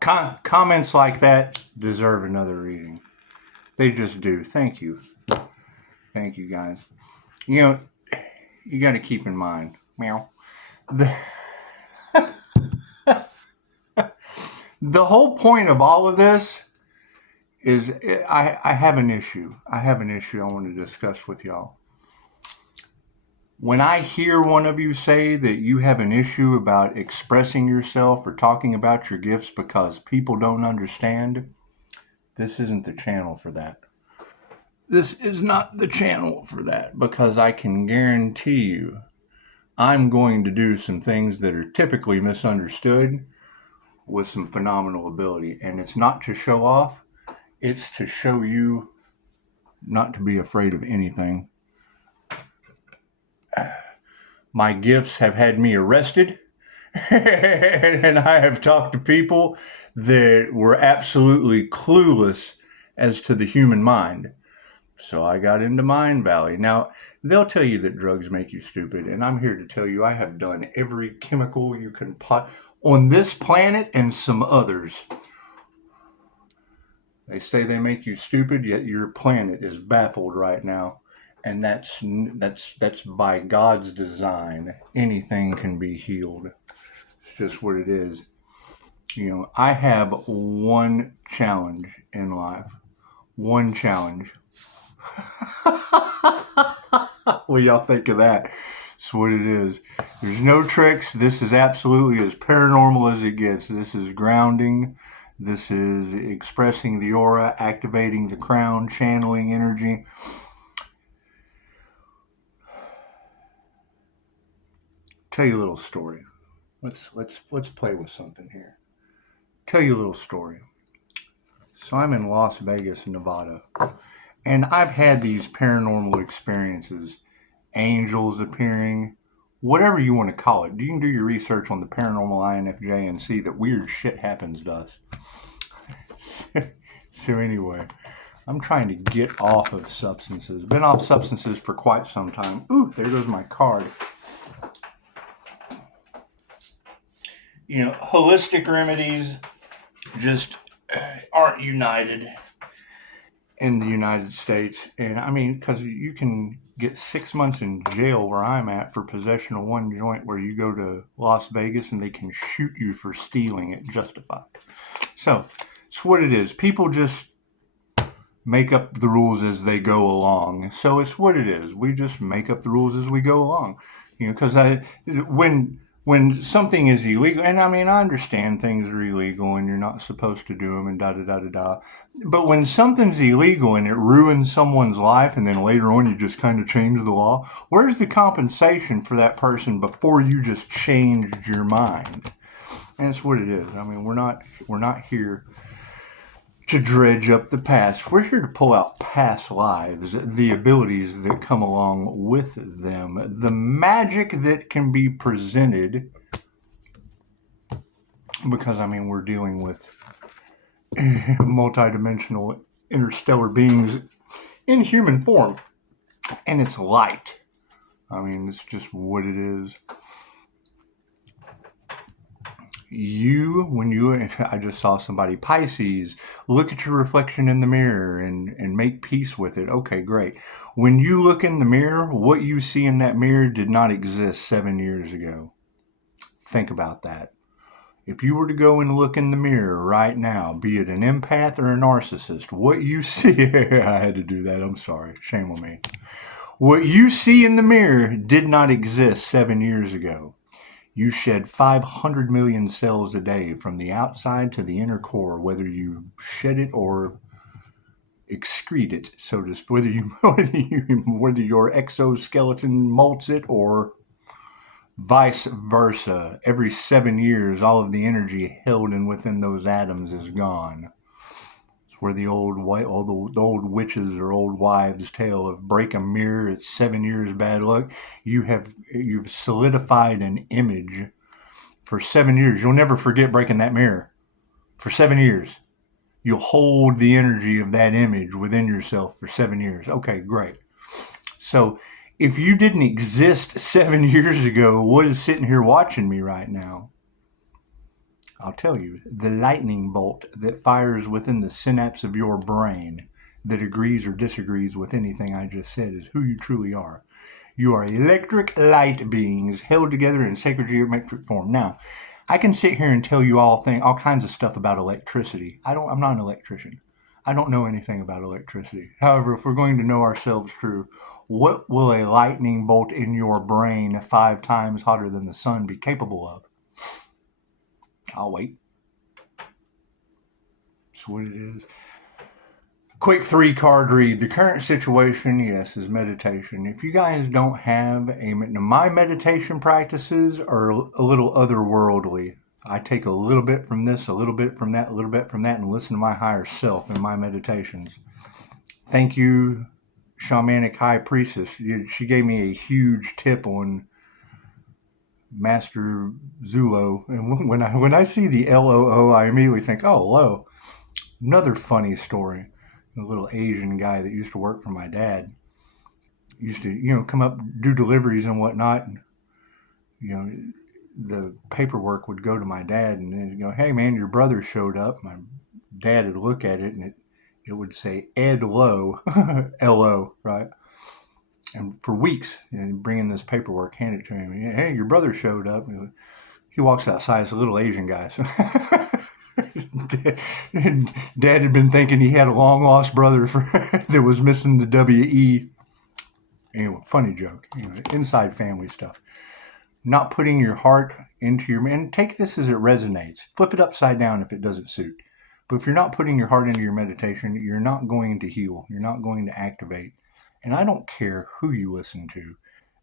Comments like that deserve another reading. They just do. Thank you. Thank you, guys. You know, you got to keep in mind, meow, the, the whole point of all of this is I have an issue. I have an issue I want to discuss with y'all. When I hear one of you say that you have an issue about expressing yourself or talking about your gifts because people don't understand, this isn't the channel for that. This is not the channel for that, because I can guarantee you I'm going to do some things that are typically misunderstood with some phenomenal ability. And it's not to show off, it's to show you not to be afraid of anything. My gifts have had me arrested, and I have talked to people that were absolutely clueless as to the human mind. So I got into Mind Valley. Now, they'll tell you that drugs make you stupid, and I'm here to tell you I have done every chemical you can on this planet and some others. They say they make you stupid, yet your planet is baffled right now. And that's by God's design. Anything can be healed. It's just what it is. You know, I have one challenge in life. One challenge. What y'all think of that? That's what it is. There's no tricks. This is absolutely as paranormal as it gets. This is grounding. This is expressing the aura, activating the crown, channeling energy. Tell you a little story. Let's play with something here. Tell you a little story. So I'm in Las Vegas, Nevada, and I've had these paranormal experiences, angels appearing, whatever you want to call it. You can do your research on the paranormal INFJ and see that weird shit happens to us. So anyway, I'm trying to get off of substances. Been off substances for quite some time. Ooh, there goes my card. You know, holistic remedies just aren't united in the United States. And I mean, because you can get 6 months in jail where I'm at for possession of one joint, where you go to Las Vegas and they can shoot you for stealing it justified. So it's what it is. People just make up the rules as they go along. So it's what it is. We just make up the rules as we go along. You know, because when something is illegal, and I mean, I understand things are illegal and you're not supposed to do them and da-da-da-da-da. But when something's illegal and it ruins someone's life and then later on you just kind of change the law, where's the compensation for that person before you just changed your mind? And it's what it is. I mean, we're not here to dredge up the past. We're here to pull out past lives, the abilities that come along with them, the magic that can be presented, because, I mean, we're dealing with multidimensional interstellar beings in human form, and it's light. I mean, it's just what it is. I just saw somebody, Pisces, look at your reflection in the mirror and make peace with it. Okay, great. When you look in the mirror, what you see in that mirror did not exist 7 years ago. Think about that. If you were to go and look in the mirror right now, be it an empath or a narcissist, what you see, I had to do that, I'm sorry, shame on me. What you see in the mirror did not exist 7 years ago. You shed 500 million cells a day from the outside to the inner core, whether you shed it or excrete it, so to speak, whether your exoskeleton molts it or vice versa. Every 7 years, all of the energy held in within those atoms is gone. It's where the old witches or old wives' tale of break a mirror, it's 7 years bad luck. You've solidified an image for 7 years. You'll never forget breaking that mirror. For 7 years. You'll hold the energy of that image within yourself for 7 years. Okay, great. So if you didn't exist 7 years ago, what is sitting here watching me right now? I'll tell you, the lightning bolt that fires within the synapse of your brain that agrees or disagrees with anything I just said is who you truly are. You are electric light beings held together in sacred geometric form. Now, I can sit here and tell you all kinds of stuff about electricity. I'm not an electrician. I don't know anything about electricity. However, if we're going to know ourselves true, what will a lightning bolt in your brain 5 times hotter than the sun be capable of? I'll wait. That's what it is. Quick 3-card read. The current situation, yes, is meditation. If you guys don't have my meditation practices are a little otherworldly. I take a little bit from this, a little bit from that, a little bit from that, and listen to my higher self in my meditations. Thank you, Shamanic High Priestess. She gave me a huge tip on Master Zulo. And when I see the LOO, I immediately think, oh, Lo. Another funny story. A little Asian guy that used to work for my dad used to, come up, do deliveries and whatnot. And, the paperwork would go to my dad and then go, hey man, your brother showed up. My dad would look at it and it would say Ed Lowe, L-O, right? And for weeks, bringing this paperwork, hand it to him. Hey, your brother showed up. He walks outside. It's a little Asian guy. So Dad had been thinking he had a long lost brother that was missing the W-E. Anyway, funny joke. Inside family stuff. Not putting your heart into and take this as it resonates. Flip it upside down if it doesn't suit. But if you're not putting your heart into your meditation, you're not going to heal. You're not going to activate. And I don't care who you listen to.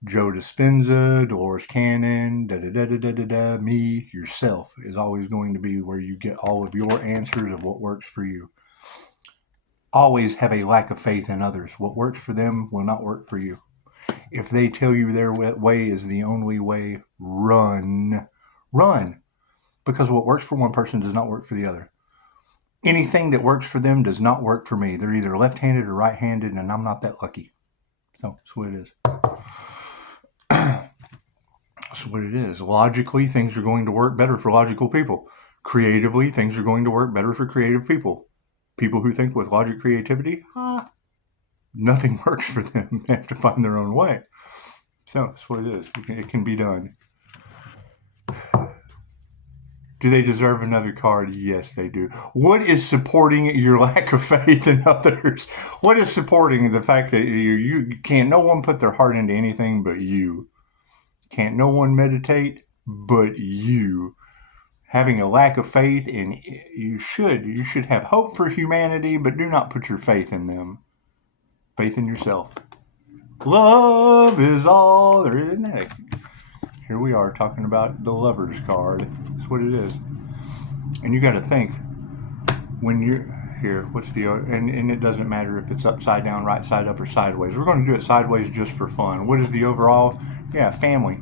Joe Dispenza, Dolores Cannon, me, yourself is always going to be where you get all of your answers of what works for you. Always have a lack of faith in others. What works for them will not work for you. If they tell you their way is the only way, run. Run. Because what works for one person does not work for the other. Anything that works for them does not work for me. They're either left-handed or right-handed, and I'm not that lucky. So that's what it is. That's what it is. Logically, things are going to work better for logical people. Creatively, things are going to work better for creative people. People who think with logic, creativity, nothing works for them. They have to find their own way. So that's what it is. It can be done. Do they deserve another card? Yes, they do. What is supporting your lack of faith in others? What is supporting the fact that you can't, no one put their heart into anything but you? Can't no one meditate but you? Having a lack of faith in, you should have hope for humanity, but do not put your faith in them. Faith in yourself. Love is all there is. Isn't that? Here we are talking about the Lover's card. That's what it is. And you got to think, when you're here, what's the, and it doesn't matter if it's upside down, right side up, or sideways. We're going to do it sideways just for fun. What is the overall? Yeah, family.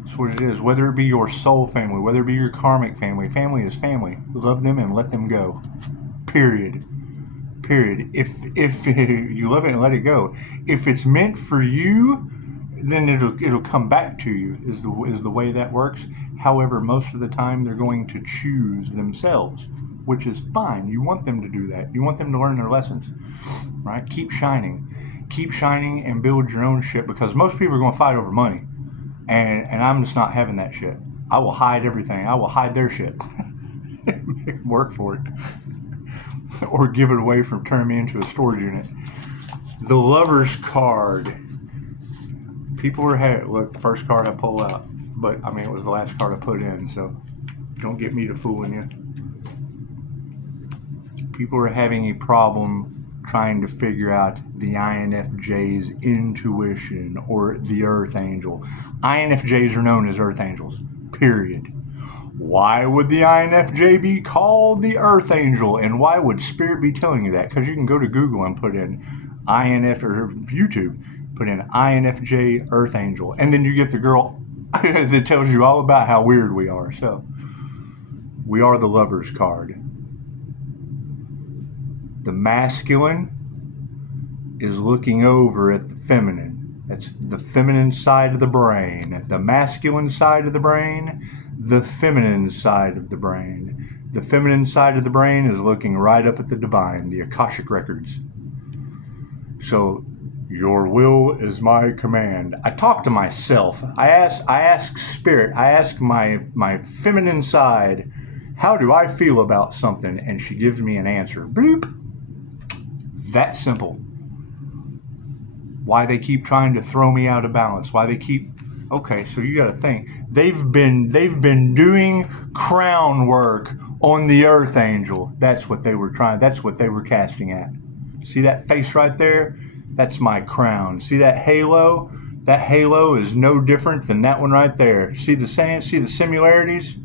That's what it is. Whether it be your soul family, whether it be your karmic family, family is family. Love them and let them go. Period. If you love it and let it go. If it's meant for you, then it'll come back to you, is the way that works. However, most of the time they're going to choose themselves, which is fine. You want them to do that. You want them to learn their lessons, right? Keep shining and build your own shit, because most people are going to fight over money, and I'm just not having that shit. I will hide everything. I will hide their shit. Work for it. Or give it away from turn me into a storage unit. The Lover's card. People were look, first card I pull out, but I mean it was the last card I put in, so don't get me to fooling you. People are having a problem trying to figure out the INFJ's intuition or the Earth Angel. INFJs are known as Earth Angels, period. Why would the INFJ be called the Earth Angel? And why would Spirit be telling you that? Because you can go to Google and put in INF, or YouTube, put in INFJ Earth Angel. And then you get the girl that tells you all about how weird we are. So, we are the Lover's card. The masculine is looking over at the feminine. That's the feminine side of the brain. The masculine side of the brain, the feminine side of the brain. The feminine side of the brain is looking right up at the divine, the Akashic Records. So, your will is my command. I talk to myself. I ask spirit. I ask my feminine side, how do I feel about something? And she gives me an answer. Bloop. That simple. Why they keep trying to throw me out of balance? Why they keep... Okay, so you got to think. They've been doing crown work on the earth angel. That's what they were trying. That's what they were casting at. See that face right there? That's my crown. See that halo? That halo is no different than that one right there. See the similarities?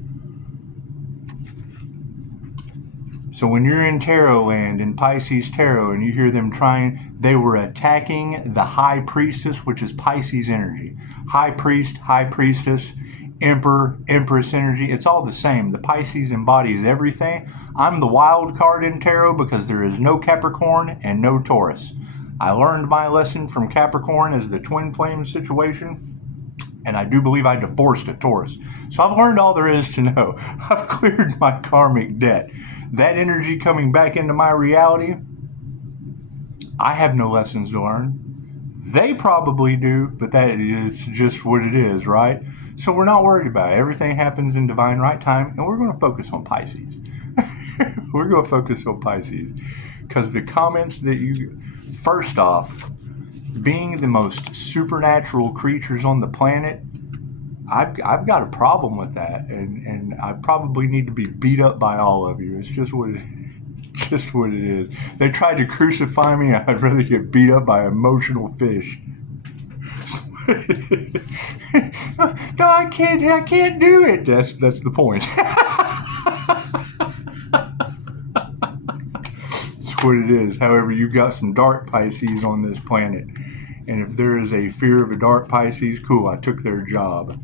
So when you're in tarot land, in Pisces tarot, and you hear them trying, they were attacking the high priestess, which is Pisces energy. High priest, high priestess, emperor, empress energy. It's all the same. The Pisces embodies everything. I'm the wild card in tarot because there is no Capricorn and no Taurus. I learned my lesson from Capricorn as the twin flame situation, and I do believe I divorced a Taurus. So I've learned all there is to know. I've cleared my karmic debt. That energy coming back into my reality, I have no lessons to learn. They probably do, but that is just what it is, right? So we're not worried about it. Everything happens in divine right time, and we're going to focus on Pisces. We're going to focus on Pisces. Because the comments that you... First off, being the most supernatural creatures on the planet, I've got a problem with that, and I probably need to be beat up by all of you. It's just what it is. It's just what it is. They tried to crucify me. I'd rather get beat up by emotional fish. No, I can't do it. That's the point. That's what it is. However, you've got some dark Pisces on this planet, and if there is a fear of a dark Pisces, cool, I took their job.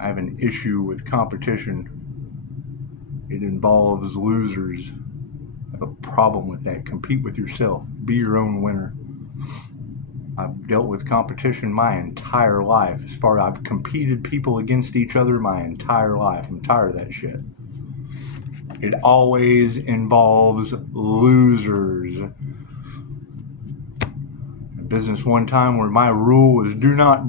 I have an issue with competition. It involves losers. I have a problem with that. Compete with yourself. Be your own winner. I've dealt with competition my entire life. As far as I've competed people against each other my entire life. I'm tired of that shit. It always involves losers. Business one time where my rule was do not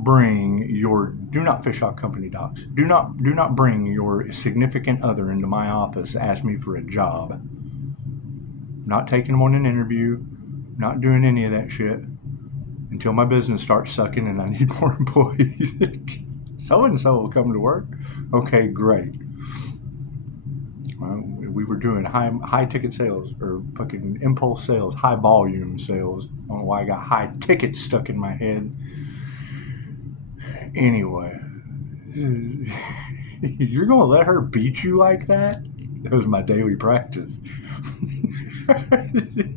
fish out company docs. Do not bring your significant other into my office, ask me for a job. Not taking them on an interview, not doing any of that shit until my business starts sucking and I need more employees. So-and-so will come to work. Okay, great. We were doing high ticket sales or fucking impulse sales, high volume sales. I don't know why I got high ticket stuck in my head. Anyway, you're gonna let her beat you like that? That was my daily practice.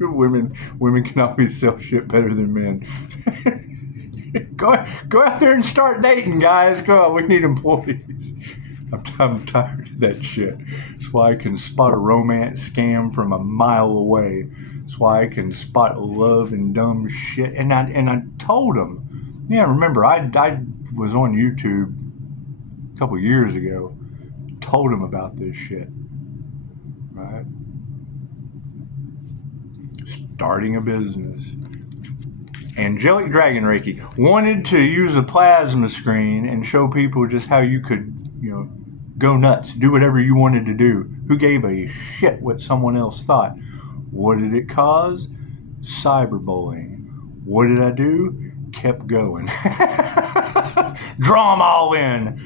Women can always sell shit better than men. Go out there and start dating, guys. Go on, we need employees. I'm tired of that shit. That's why I can spot a romance scam from a mile away. That's why I can spot love and dumb shit. And I told him, yeah, remember, I was on YouTube a couple years ago, told him about this shit, right? Starting a business. Angelic Dragon Reiki wanted to use a plasma screen and show people just how you could, go nuts, do whatever you wanted to do. Who gave a shit what someone else thought? What did it cause? Cyberbullying. What did I do? Kept going. Draw them all in.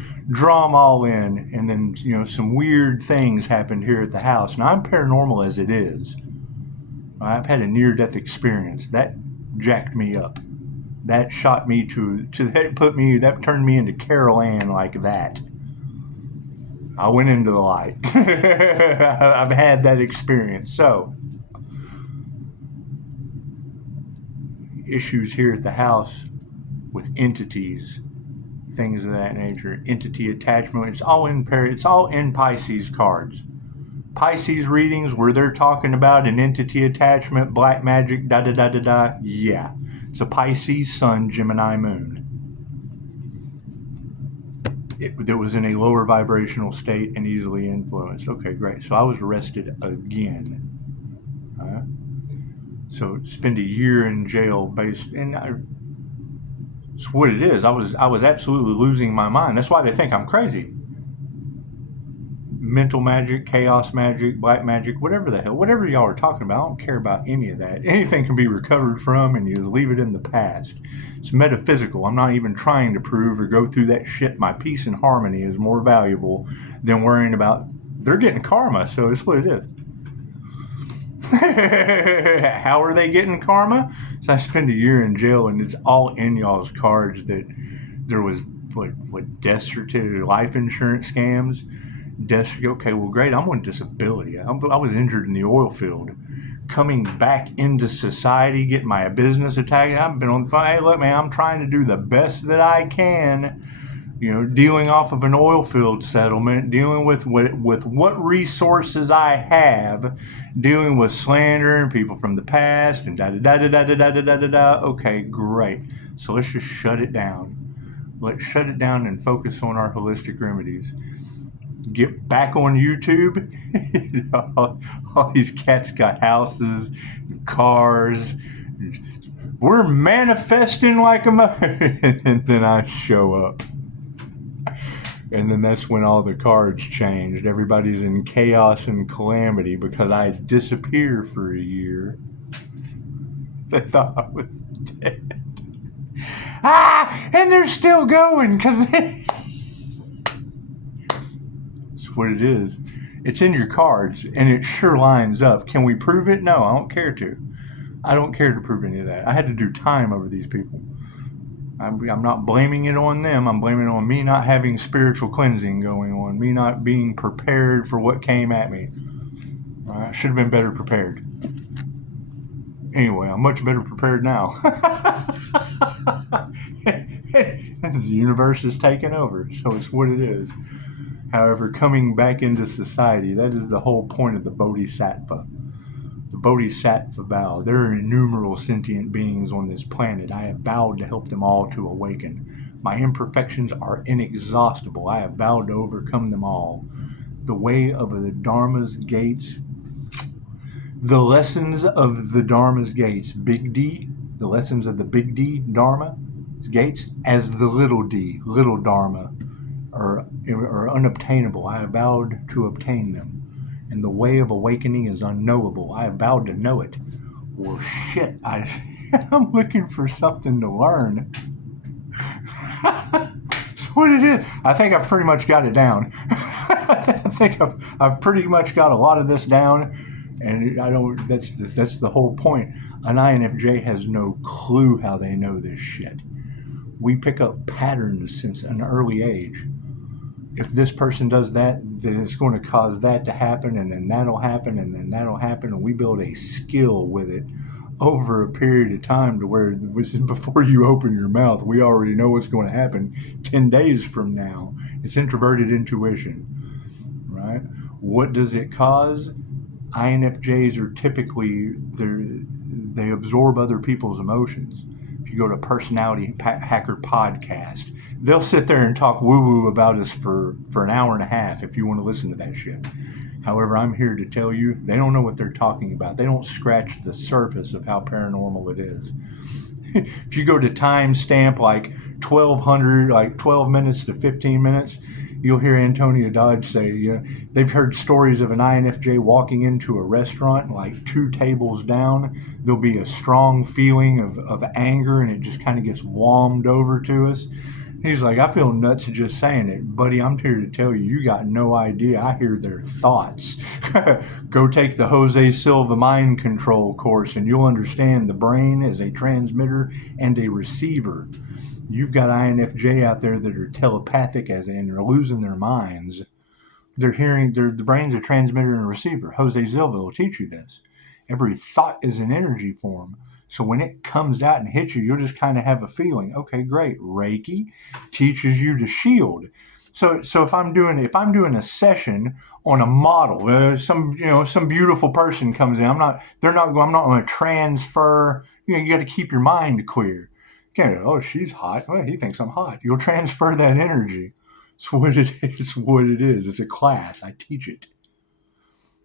And then, some weird things happened here at the house. Now, I'm paranormal as it is. I've had a near-death experience. That jacked me up. That shot me that turned me into Carol Ann like that. I went into the light. I've had that experience. So, issues here at the house with entities, things of that nature, entity attachment. It's all in Pisces cards. Pisces readings where they're talking about an entity attachment, black magic, da-da-da-da-da, yeah. It's a Pisces Sun, Gemini Moon. That was in a lower vibrational state and easily influenced. Okay, great. So I was arrested again. So spend a year in jail based, and it's what it is. I was absolutely losing my mind. That's why they think I'm crazy. Mental magic, chaos magic, black magic, whatever the hell, whatever y'all are talking about, I don't care about any of that. Anything can be recovered from, and you leave it in the past. It's metaphysical. I'm not even trying to prove or go through that shit. My peace and harmony is more valuable than worrying about they're getting karma, so it's what it is. How are they getting karma? So I spend a year in jail, and it's all in y'all's cards that there was what death certificate, life insurance scams. Okay, well, great. I'm on disability. I was injured in the oil field. Coming back into society, getting my business attacked. I've been on fire. Hey, look, man, I'm trying to do the best that I can. Dealing off of an oil field settlement, dealing with what resources I have, dealing with slander and people from the past, and da da da da da da da da da da. Okay, great. So let's just shut it down. Let's shut it down and focus on our holistic remedies. Get back on YouTube. All these cats got houses and cars. We're manifesting like a and then I show up. And then that's when all the cards changed. Everybody's in chaos and calamity because I disappear for a year. They thought I was dead. And they're still going because they... It's what it is. It's in your cards, and it sure lines up. Can we prove it? No, I don't care to. I don't care to prove any of that. I had to do time over these people. I'm not blaming it on them. I'm blaming it on me not having spiritual cleansing going on, me not being prepared for what came at me. I should have been better prepared. Anyway, I'm much better prepared now. The universe is taking over, so it's what it is. However, coming back into society, that is the whole point of the Bodhisattva. The Bodhisattva vow. There are innumerable sentient beings on this planet. I have vowed to help them all to awaken. My imperfections are inexhaustible. I have vowed to overcome them all. The way of the Dharma's gates. The lessons of the Dharma's gates. Big D. The lessons of the Big D Dharma's gates as the little D, little Dharma, are unobtainable. I have vowed to obtain them. And the way of awakening is unknowable. I have vowed to know it. Well, shit, I'm looking for something to learn. That's what it is. I think I've pretty much got it down. I think I've pretty much got a lot of this down, and that's the whole point. An INFJ has no clue how they know this shit. We pick up patterns since an early age. If this person does that, then it's going to cause that to happen, and then that'll happen, and then that'll happen, and we build a skill with it over a period of time to where before you open your mouth, we already know what's going to happen 10 days from now. It's introverted intuition, right? What does it cause? INFJs are typically, they absorb other people's emotions. If you go to Personality Hacker Podcast, they'll sit there and talk woo-woo about us for an hour and a half if you want to listen to that shit. However, I'm here to tell you, they don't know what they're talking about. They don't scratch the surface of how paranormal it is. If you go to timestamp like 1200, like 12 minutes to 15 minutes, you'll hear Antonio Dodge say, they've heard stories of an INFJ walking into a restaurant, like 2 tables down, there'll be a strong feeling of anger, and it just kind of gets warmed over to us. He's like, I feel nuts just saying it. Buddy, I'm here to tell you, you got no idea. I hear their thoughts. Go take the Jose Silva mind control course, and you'll understand the brain is a transmitter and a receiver. You've got INFJ out there that are telepathic and they're losing their minds. They're hearing, the brain's a transmitter and a receiver. Jose Silva will teach you this. Every thought is an energy form. So when it comes out and hits you, you'll just kind of have a feeling. Okay, great. Reiki teaches you to shield. So if I'm doing a session on a model, some beautiful person comes in. I'm not going to transfer, You got to keep your mind clear. You can't go, oh, she's hot. Well, he thinks I'm hot. You'll transfer that energy. It's what it is. It's what it is. It's a class. I teach it.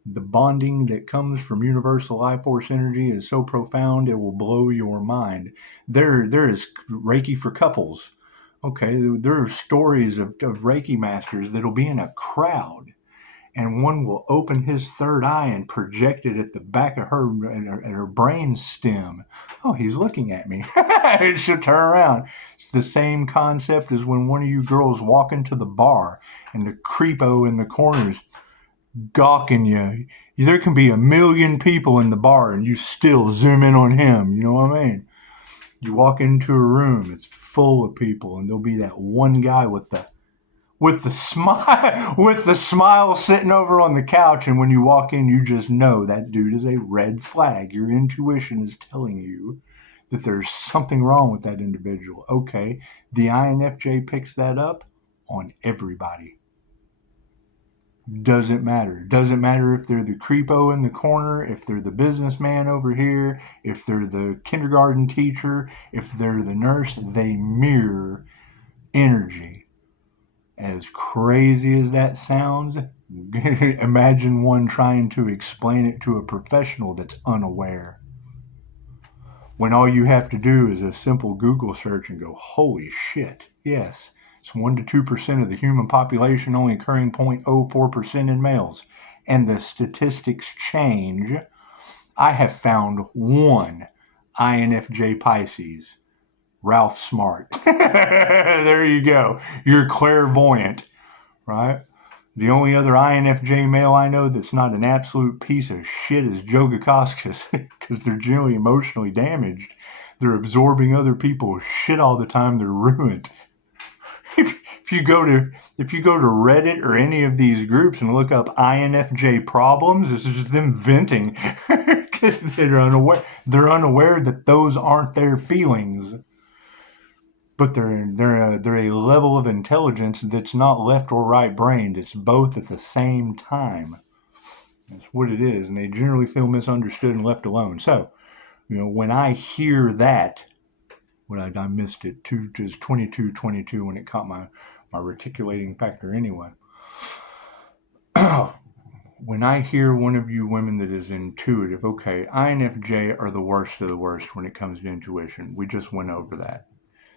The bonding that comes from universal life force energy is so profound it will blow your mind. There is Reiki for couples. Okay, there are stories of Reiki masters that'll be in a crowd, and one will open his third eye and project it at the back of her brain stem. Oh, he's looking at me. It should turn around. It's the same concept as when one of you girls walk into the bar and the creepo in the corners gawking you. There can be 1,000,000 people in the bar and you still zoom in on him. You know what I mean? You walk into a room, it's full of people, and there'll be that one guy with the smile sitting over on the couch, and when you walk in, you just know that dude is a red flag. Your intuition is telling you that there's something wrong with that individual. Okay, the INFJ picks that up on everybody. Doesn't matter. Doesn't matter if they're the creepo in the corner, if they're the businessman over here, if they're the kindergarten teacher, if they're the nurse, they mirror energy. As crazy as that sounds, imagine one trying to explain it to a professional that's unaware. When all you have to do is a simple Google search and go, holy shit, yes. It's 1% to 2% of the human population, only occurring 0.04% in males. And the statistics change. I have found one INFJ Pisces, Ralph Smart. There you go. You're clairvoyant, right? The only other INFJ male I know that's not an absolute piece of shit is Joe Gakoskas, because they're generally emotionally damaged. They're absorbing other people's shit all the time. They're ruined. If you go to Reddit or any of these groups and look up INFJ problems, this is just them venting. They're unaware that those aren't their feelings. But they're a level of intelligence that's not left or right brained. It's both at the same time. That's what it is, and they generally feel misunderstood and left alone. So, when I hear that, I missed it. Just 22 when it caught my reticulating factor anyway. When I hear one of you women that is intuitive, okay, INFJ are the worst of the worst when it comes to intuition. We just went over that.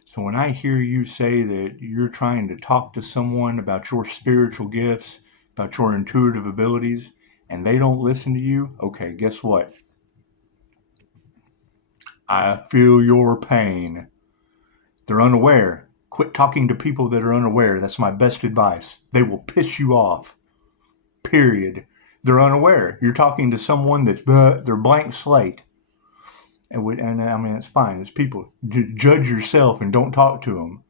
So when I hear you say that you're trying to talk to someone about your spiritual gifts, about your intuitive abilities, and they don't listen to you, okay, guess what? I feel your pain. They're unaware. Quit talking to people that are unaware. That's my best advice. They will piss you off. Period. They're unaware. You're talking to someone they're blank slate. And I mean, it's fine. It's people. Judge yourself and don't talk to them.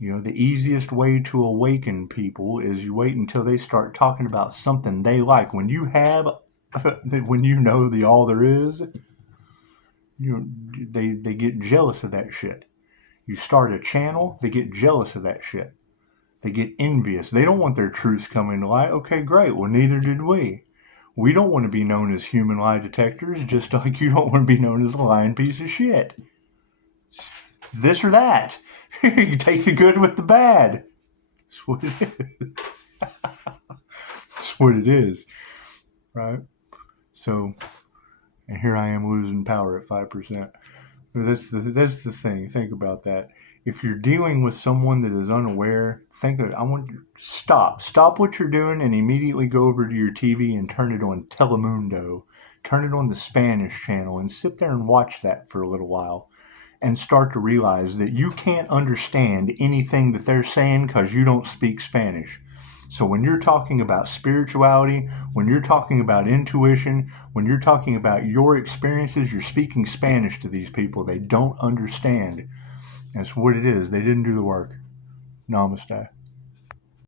The easiest way to awaken people is you wait until they start talking about something they like. When you know the all there is, they get jealous of that shit. You start a channel, they get jealous of that shit. They get envious. They don't want their truths coming to light. Okay, great. Well, neither did we. We don't want to be known as human lie detectors, just like you don't want to be known as a lying piece of shit. It's this or that. You take the good with the bad. That's what it is. That's what it is. Right? So, and here I am losing power at 5%. That's the thing. Think about that. If you're dealing with someone that is unaware, stop what you're doing and immediately go over to your TV and turn it on Telemundo. Turn it on the Spanish channel and sit there and watch that for a little while and start to realize that you can't understand anything that they're saying because you don't speak Spanish. So when you're talking about spirituality, when you're talking about intuition, when you're talking about your experiences, you're speaking Spanish to these people. They don't understand. That's what it is. They didn't do the work. Namaste.